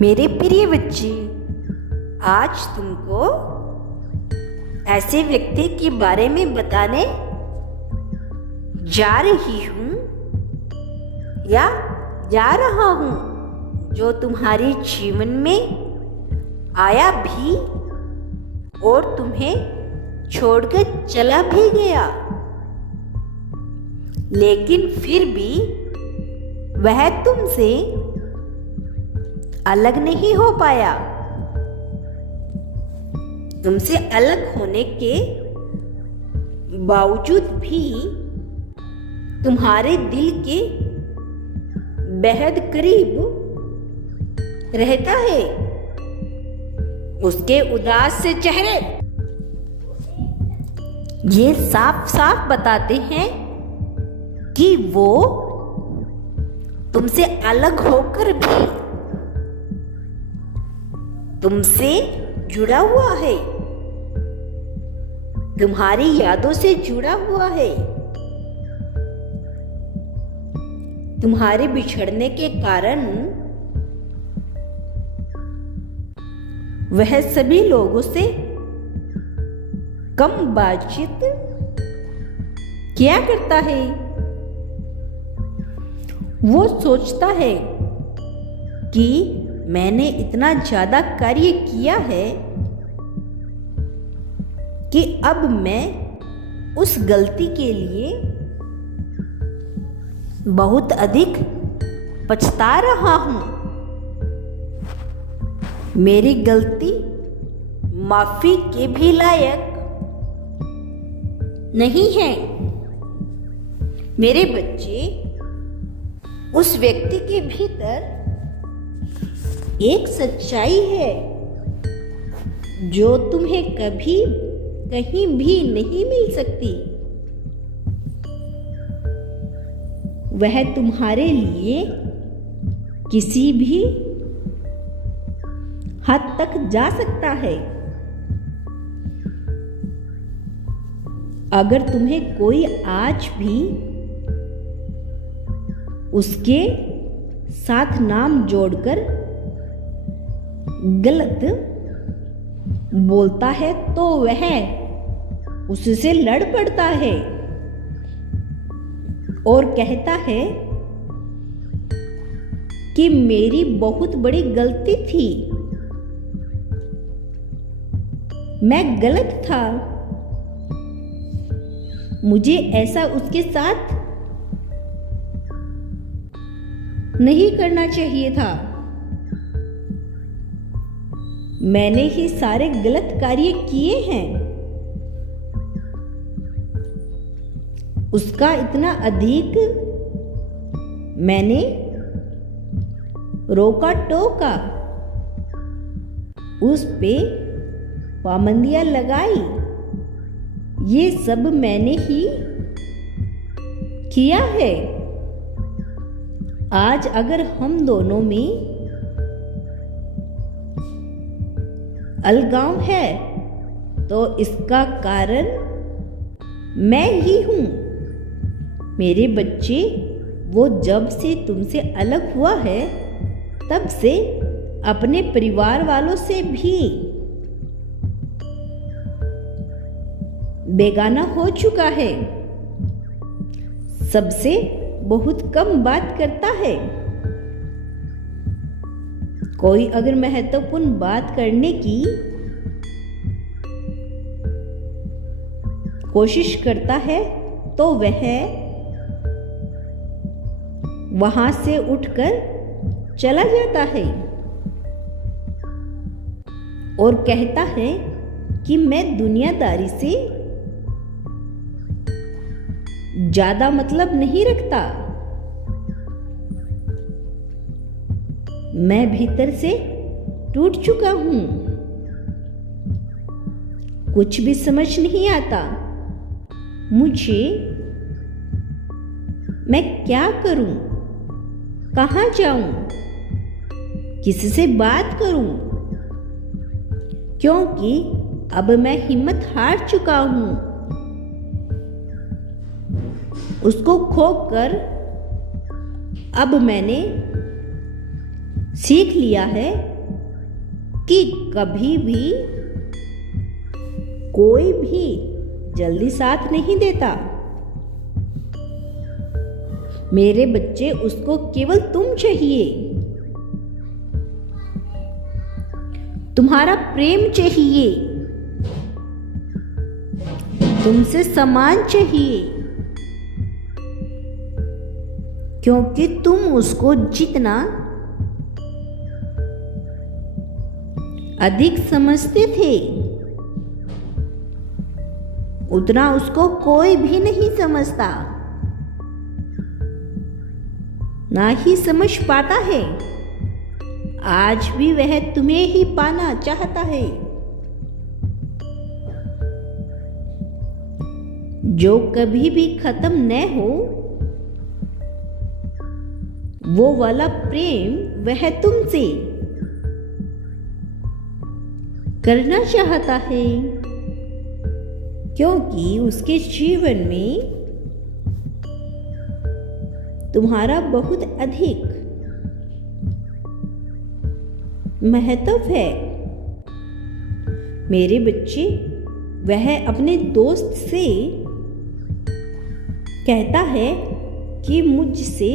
मेरे प्रिय बच्चे, आज तुमको ऐसे व्यक्ति के बारे में बताने जा रही हूँ या जा रहा हूँ जो तुम्हारे जीवन में आया भी और तुम्हें छोड़कर चला भी गया, लेकिन फिर भी वह तुमसे अलग नहीं हो पाया। तुमसे अलग होने के बावजूद भी तुम्हारे दिल के बेहद करीब रहता है। उसके उदास से चेहरे ये साफ साफ बताते हैं कि वो तुमसे अलग होकर भी तुमसे जुड़ा हुआ है, तुम्हारी यादों से जुड़ा हुआ है। तुम्हारे बिछड़ने के कारण वह सभी लोगों से कम बातचीत किया करता है। वो सोचता है कि मैंने इतना ज्यादा कार्य किया है कि अब मैं उस गलती के लिए बहुत अधिक पछता रहा हूं। मेरी गलती माफी के भी लायक नहीं है। मेरे बच्चे, उस व्यक्ति के भीतर एक सच्चाई है जो तुम्हें कभी कहीं भी नहीं मिल सकती। वह तुम्हारे लिए किसी भी हद तक जा सकता है। अगर तुम्हें कोई आज भी उसके साथ नाम जोड़कर गलत बोलता है तो वह उससे लड़ पड़ता है और कहता है कि मेरी बहुत बड़ी गलती थी, मैं गलत था, मुझे ऐसा उसके साथ नहीं करना चाहिए था, मैंने ही सारे गलत कार्य किए हैं। उसका इतना अधिक मैंने रोका टोका, उस पे पाबंदियां लगाई, ये सब मैंने ही किया है। आज अगर हम दोनों में अलगाव है तो इसका कारण मैं ही हूं। मेरे बच्चे, वो जब से तुमसे अलग हुआ है तब से अपने परिवार वालों से भी बेगाना हो चुका है, सबसे बहुत कम बात करता है। कोई अगर महत्वपूर्ण बात करने की कोशिश करता है तो वह वहां से उठकर चला जाता है और कहता है कि मैं दुनियादारी से ज्यादा मतलब नहीं रखता, मैं भीतर से टूट चुका हूं, कुछ भी समझ नहीं आता मुझे, मैं क्या करूं, कहां जाऊं, किससे बात करूं, क्योंकि अब मैं हिम्मत हार चुका हूं। उसको खोकर अब मैंने सीख लिया है कि कभी भी कोई भी जल्दी साथ नहीं देता। मेरे बच्चे, उसको केवल तुम चाहिए, तुम्हारा प्रेम चाहिए, तुमसे सम्मान चाहिए, क्योंकि तुम उसको जितना अधिक समझते थे उतना उसको कोई भी नहीं समझता, ना ही समझ पाता है। आज भी वह तुम्हें ही पाना चाहता है। जो कभी भी खत्म न हो, वो वाला प्रेम वह तुमसे करना चाहता है, क्योंकि उसके जीवन में तुम्हारा बहुत अधिक महत्व है। मेरे बच्चे, वह अपने दोस्त से कहता है कि मुझसे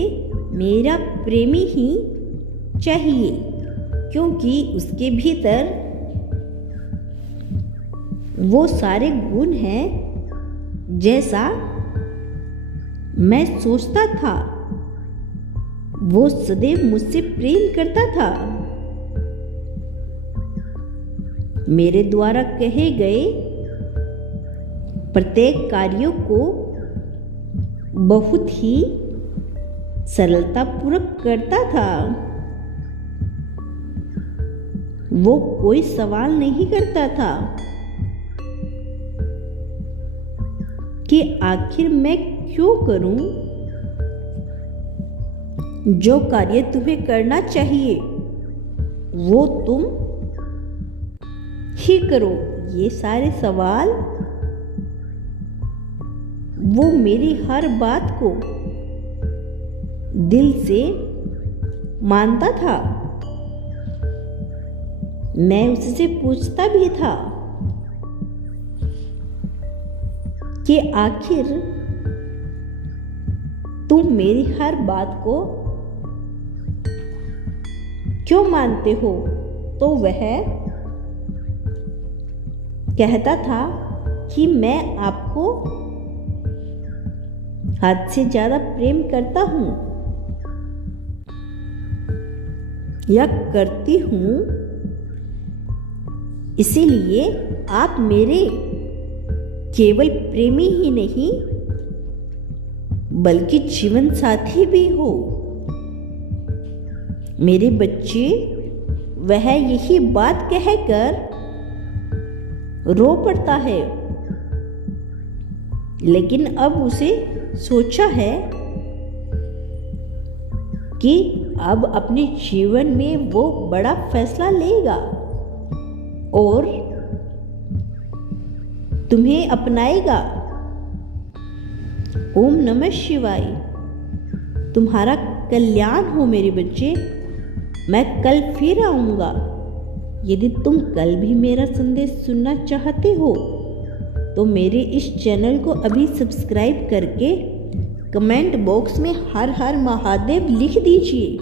मेरा प्रेमी ही चाहिए, क्योंकि उसके भीतर वो सारे गुण हैं जैसा मैं सोचता था। वो सदैव मुझसे प्रेम करता था। मेरे द्वारा कहे गए प्रत्येक कार्यों को बहुत ही सरलतापूर्वक करता था। वो कोई सवाल नहीं करता था कि आखिर मैं क्यों करूं। जो कार्य तुम्हें करना चाहिए वो तुम ही करो। ये सारे सवाल वो मेरी हर बात को दिल से मानता था। मैं उससे पूछता भी था कि आखिर तुम मेरी हर बात को क्यों मानते हो, तो वह कहता था कि मैं आपको हद से ज्यादा प्रेम करता हूं या करती हूं, इसीलिए आप मेरे केवल प्रेमी ही नहीं बल्कि जीवन साथी भी हो। मेरे बच्चे, वह यही बात कहकर रो पड़ता है, लेकिन अब उसे सोचा है कि अब अपने जीवन में वो बड़ा फैसला लेगा और तुम्हें अपनाएगा। ओम नमः शिवाय। तुम्हारा कल्याण हो मेरे बच्चे। मैं कल फिर आऊंगा। यदि तुम कल भी मेरा संदेश सुनना चाहते हो तो मेरे इस चैनल को अभी सब्सक्राइब करके कमेंट बॉक्स में हर हर महादेव लिख दीजिए।